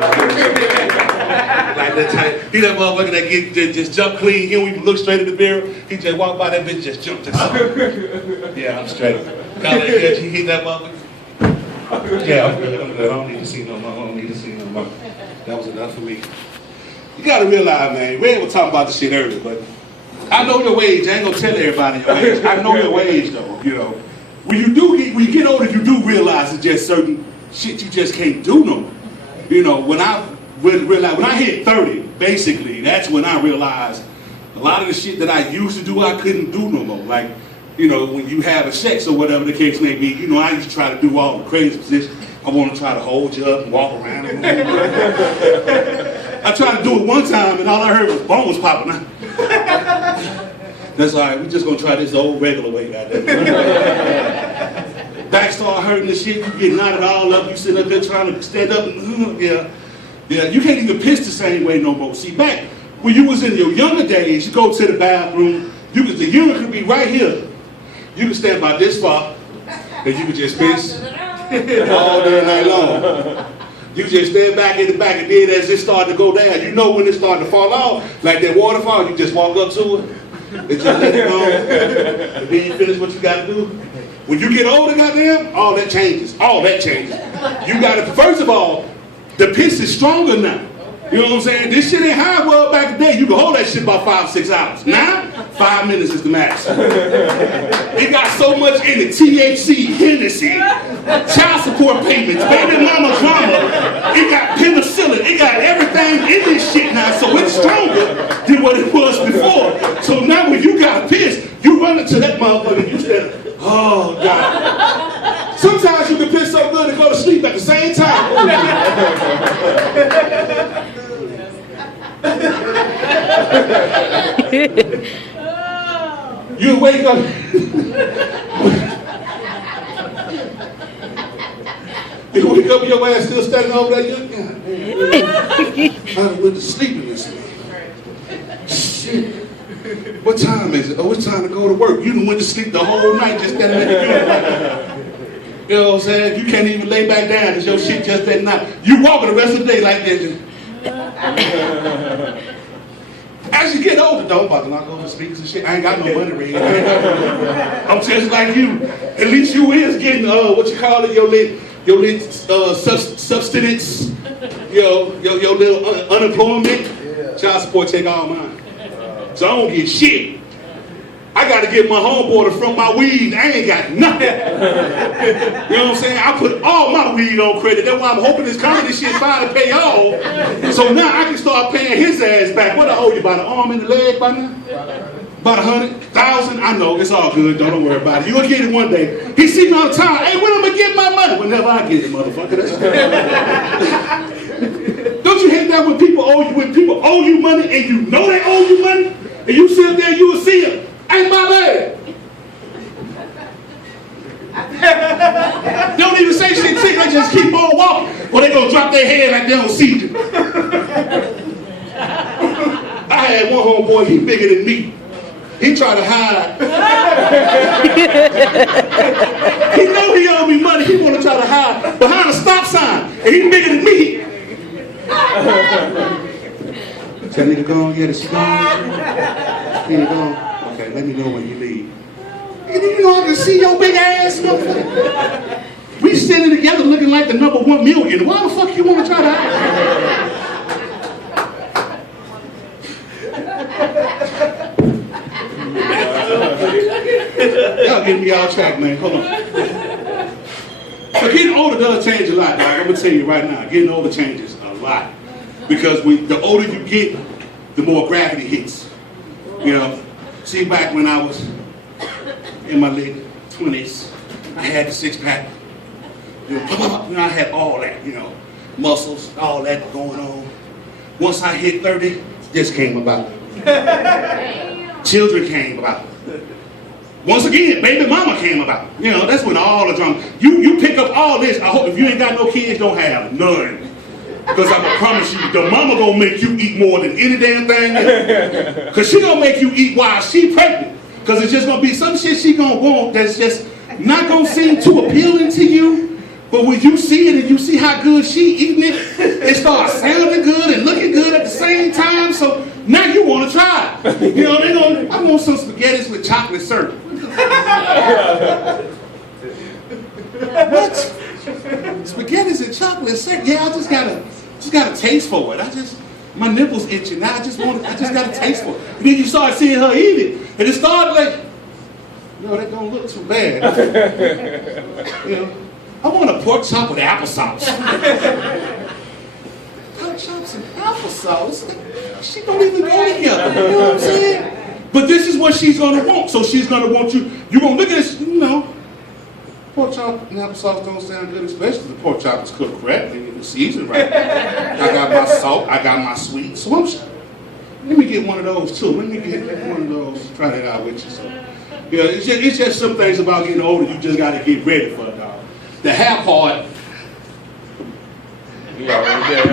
Like that type. He that motherfucker that just jump clean. He don't even look straight at the mirror. He just walk by that bitch, just jump to the side. Yeah, I'm straight. He hit that motherfucker. Yeah, I'm good. I don't need to see no more. That was enough for me. You gotta realize, man, we ain't gonna talk about this shit earlier, but I know your age. I ain't gonna tell everybody your age. I know your age though, you know. When you get older, you do realize it's just certain shit you just can't do no more. You know, when I hit 30, basically, that's when I realized a lot of the shit that I used to do, I couldn't do no more. Like, you know, when you have a sex or whatever the case may be, you know, I used to try to do all the crazy positions. I want to try to hold you up and walk around. I tried to do it one time and all I heard was bones popping out. That's all right, we're just going to try this old regular way, goddamn. Back start hurting and shit, you get knotted all up, you sitting up there trying to stand up and, yeah, you can't even piss the same way no more. See, back when you was in your younger days, you go to the bathroom, the unit could be right here. You can stand by this far, and you can just piss all day night long. You just stand back in the back, and then as it started to go down, you know when it started to fall off, like that waterfall, you just walk up to it, and just let it go, and then you finish what you got to do. When you get older, goddamn, all that changes. All that changes. You got to, first of all, the piss is stronger now. You know what I'm saying? This shit ain't how it was back in the day. You can hold that shit about 5-6 hours. Now, 5 minutes is the max. It got so much in it. THC, Hennessy, child support payments, baby mama drama. It got penicillin. It got everything in this shit now. So it's stronger than what it was before. So now when you got pissed, you run into that motherfucker and you said, oh, God. Sometimes you can piss so good and go to sleep at the same time. You wake up. You wake up and your ass still standing over there. I went to sleep in this thing. Shit. What time is it? Oh, it's time to go to work. You done went to sleep the whole night just standing at the unit. You know what I'm saying? You can't even lay back down because your shit just that night. You walking the rest of the day like that. As you get older, though, I'm about to knock over speakers and shit. I ain't got no money ring. I'm just like you. At least you is getting what you call it, your little subsistence, your little unemployment. Yeah. Child support take all mine. So I don't get shit. I got to get my homeboy from my weed. I ain't got nothing. You know what I'm saying? I put all my weed on credit. That's why I'm hoping this comedy shit finally pay off. So now I can start paying his ass back. What I owe you, about an arm and a leg by now? About 100,000? I know, it's all good. Don't worry about it. You'll get it one day. He see me all the time. Hey, when am I get my money? Whenever I get it, motherfucker. Don't you hate that when people owe you money and you know they owe you money? And you sit there and you will see them. Ain't my bad. They don't even say shit to you, they just keep on walking. Or they gonna drop their head like they don't see you. I had one homeboy, he bigger than me. He tried to hide. He know he owed me money, he wanna try to hide behind a stop sign. And he bigger than me. Is that nigga gone yet? Is she gone? He ain't gone. Okay, let me know when you leave. And you know I can see your big ass, motherfucker. We standing together looking like the number 1 million. Why the fuck you want to try to hide? Y'all getting me off track, man. Hold on. But getting older does change a lot, dog. I'm gonna tell you right now. Getting older changes a lot. Because the older you get, the more gravity hits. You know, see, back when I was in my late 20s, I had the 6-pack. You know, I had all that, you know, muscles, all that going on. Once I hit 30, this came about. Children came about. Once again, baby mama came about. You know, that's when all the drama. You pick up all this. I hope if you ain't got no kids, don't have none. Because I'm gonna promise you, the mama gonna make you eat more than any damn thing. Because she gonna make you eat while she pregnant. Because it's just gonna be some shit she gonna want that's just not gonna seem too appealing to you. But when you see it and you see how good she eating it, it's starts sounding good and looking good at the same time. So now you want to try it. You know, I want some spaghetti with chocolate syrup. What? Spaghettis and chocolate syrup? Yeah, I just got a taste for it. My nipples itching. Now I just got a taste for it. And then you start seeing her eat it, and it started like, no, that don't look too bad. You know, I want a pork chop with applesauce. Pork chops and applesauce? She don't even go together. You know what I'm saying? But this is what she's gonna want. So she's gonna want you. You're gonna look at this. You know, pork chop and applesauce don't sound good, especially if the pork chop is cooked correctly and seasoned right. I got my salt. I got my sweet. So let me get one of those too. Let me get one of those. Try that out with you. So. Yeah, it's just some things about getting older you just got to get ready for, dog. The hair part. We already did.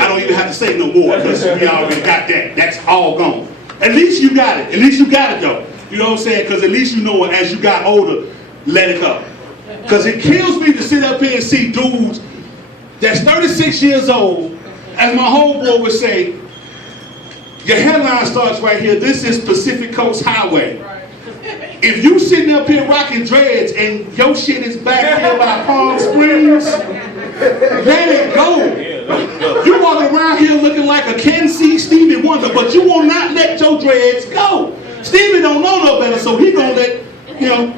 I don't even have to say no more because we already got that. That's all gone. At least you got it. At least you got it though. You know what I'm saying? Because at least you know as you got older, let it go. Because it kills me to sit up here and see dudes that's 36 years old, as my homeboy would say, your headline starts right here. This is Pacific Coast Highway. If you sitting up here rocking dreads and your shit is back here by Palm Springs, let it go. You walking around here looking like a Ken C. Stevie Wonder, but you will not let your dreads go. Stevie don't know no better, so he gonna let, you know.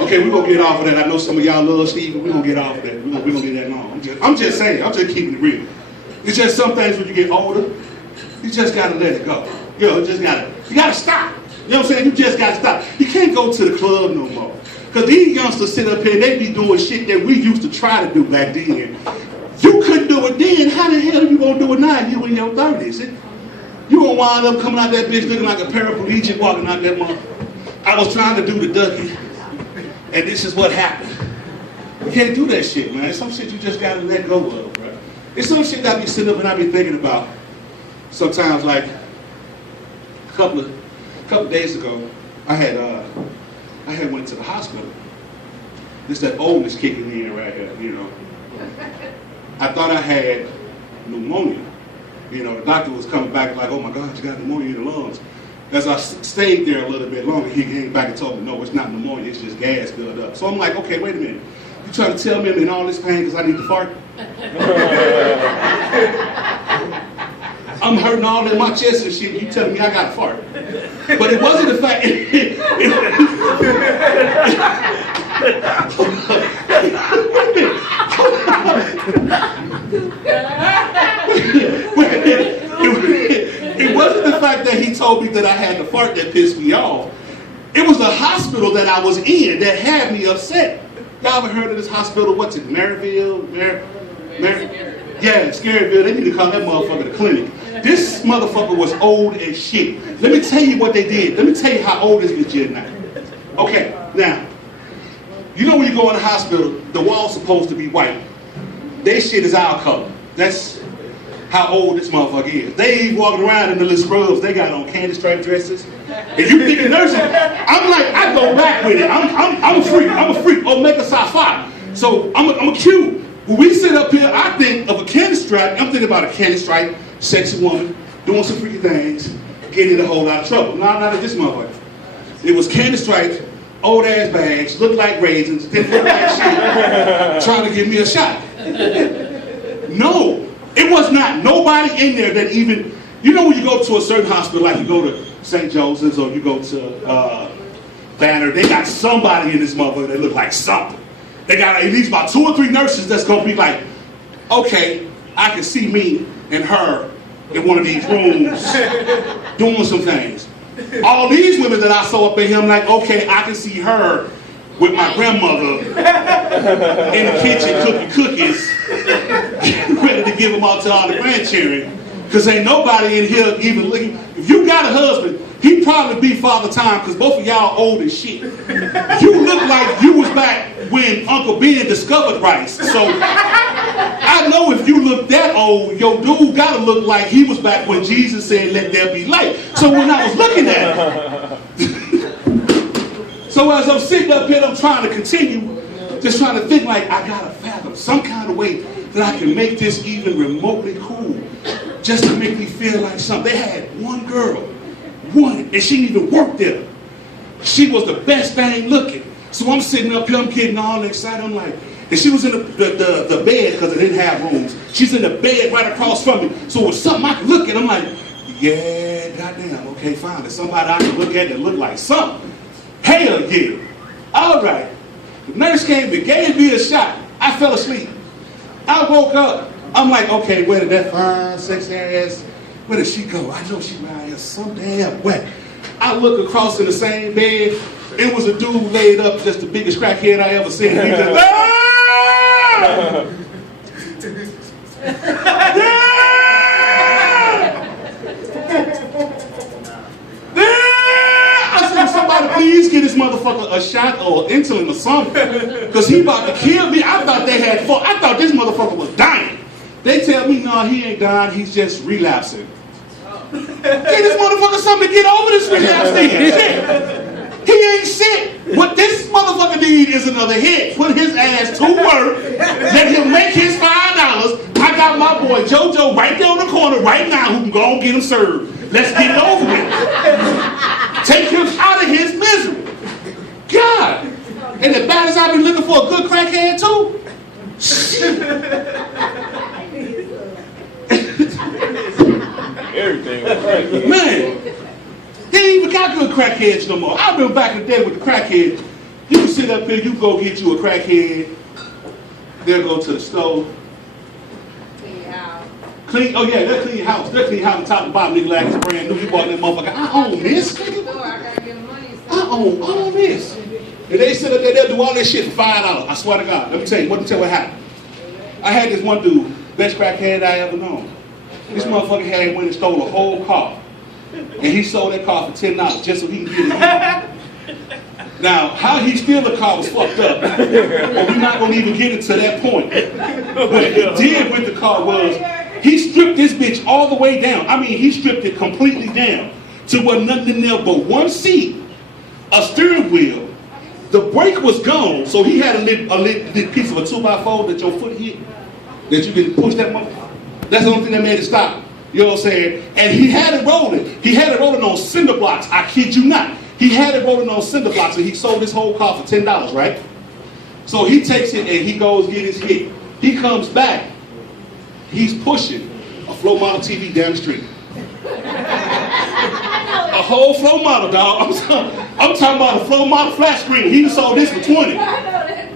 Okay, we're gonna get off of that. I know some of y'all love Stevie. We're gonna get off of that. We're gonna get that long. I'm just saying, I'm just keeping it real. It's just some things when you get older, you just gotta let it go. You know, you gotta stop. You know what I'm saying? You just gotta stop. You can't go to the club no more. Because these youngsters sit up here and they be doing shit that we used to try to do back then. You couldn't do it then. How the hell are you gonna do it now? You in your 30s. You gonna wind up coming out that bitch looking like a paraplegic walking out that mother. I was trying to do the ducky, and this is what happened. You can't do that shit, man. Some shit you just gotta let go of, bro. It's some shit that I be sitting up and I be thinking about. Sometimes, like a couple of days ago, I had went to the hospital. This that oldness kicking in right here, you know. I thought I had pneumonia. You know, the doctor was coming back like, oh my God, you got pneumonia in the lungs. As I stayed there a little bit longer, he came back and told me, no, it's not pneumonia, it's just gas built up. So I'm like, okay, wait a minute. You trying to tell me I'm in all this pain because I need to fart? I'm hurting all in my chest and shit, you telling me I got to fart. But it wasn't the fact, it wasn't the fact that he told me that I had to fart that pissed me off. It was the hospital that I was in that had me upset. Y'all ever heard of this hospital? What's it, Maryville? Yeah, Scaryville. They need to call that motherfucker the clinic. This motherfucker was old as shit. Let me tell you what they did. Let me tell you how old this bitch is now. Okay, now, you know when you go in the hospital, the wall's supposed to be white. Their shit is our color. That's how old this motherfucker is. They ain't walking around in the little scrubs they got on, candy stripe dresses. If you think of nursing, I'm like, I go back with it. I'm a freak. I'm a freak. Omega Psi Phi. So I'm a Q. When we sit up here, I think of a candy stripe. I'm thinking about a candy stripe, sexy woman, doing some freaky things, getting in a whole lot of trouble. No, not at this motherfucker. It was candy stripes, old ass bags, looked like raisins, didn't look like shit, trying to give me a shot. No, it was not. Nobody in there that even, you know when you go to a certain hospital, like you go to St. Joseph's or you go to Banner, they got somebody in this motherfucker that look like something. They got at least about 2 or 3 nurses that's gonna be like, okay, I can see me and her in one of these rooms doing some things. All these women that I saw up in here, I'm like, okay, I can see her with my grandmother in the kitchen cooking cookies, ready to give them out to all the grandchildren. Because ain't nobody in here even looking. If you got a husband, he'd probably be Father Time because both of y'all old as shit. You look like you was back when Uncle Ben discovered rice. So I know if you look that old, your dude gotta look like he was back when Jesus said, let there be light. So when I was looking at him, so as I'm sitting up here, I'm trying to continue, Just trying to think like I gotta fathom some kind of way that I can make this even remotely cool. Just to make me feel like something. They had one girl, and she didn't even work there. She was the best thing looking. So I'm sitting up here, I'm getting all excited. I'm like, and she was in the bed because it didn't have rooms. She's in the bed right across from me. So it was something I could look at. I'm like, yeah, goddamn, okay, fine. There's somebody I can look at that look like something. Hell yeah. All right. The nurse came and gave me a shot. I fell asleep. I woke up. I'm like, okay, where did that fine, sexy ass, where did she go? I know she around here some damn way. I look across in the same bed. It was a dude laid up, just the biggest crackhead I ever seen. He just, ah! I said, somebody please get this motherfucker a shot or insulin or something. Because he about to kill me. I thought they had fought. I thought this motherfucker was dying. They tell me, no, he ain't dying, he's just relapsing. Get this motherfucker something to get over this relapse thing. Shit. He ain't sick. What this motherfucker need is another hit. Put his ass to work. Let him make his $5. I got my boy JoJo right there on the corner right now who can go and get him served. Let's get it over with. Take him out of his misery. God. And as bad as I've been looking for a good crackhead too. Everything was crackhead. Man. They ain't even got good crackheads no more. I remember back in the day with the crackheads, you can sit up here, you go get you a crackhead, they'll go to the stove. Clean your house. Clean, oh yeah, they'll clean your house. They'll clean your house top and bottom, nigga, like it's brand new. You bought that motherfucker, I own this, nigga. Store, I gotta give them money. I own all this. And they sit up there, they'll do all that shit for $5. I swear to God. Let me tell you what happened. I had this one dude, best crackhead I ever known. This motherfucker had went and stole a whole car. And he sold that car for $10 just so he can get it. Now, how he steal the car was fucked up. But we're not going to even get into that point. What he did with the car was, he stripped this bitch all the way down. I mean, he stripped it completely down to where nothing in there but one seat, a steering wheel, the brake was gone, so he had a lit piece of a 2x4 that your foot hit, that you can push that motherfucker. That's the only thing that made it stop. You know what I'm saying? And he had it rolling. He had it rolling on cinder blocks. I kid you not. He had it rolling on cinder blocks, and he sold his whole car for $10, right? So he takes it and he goes get his hit. He comes back. He's pushing a flow model TV down the street. A whole flow model, dog. I'm talking about a flow model flat screen. He sold this for $20.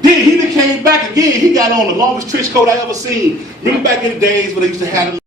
Then he came back again. He got on the longest trench coat I ever seen. Remember back in the days when they used to have them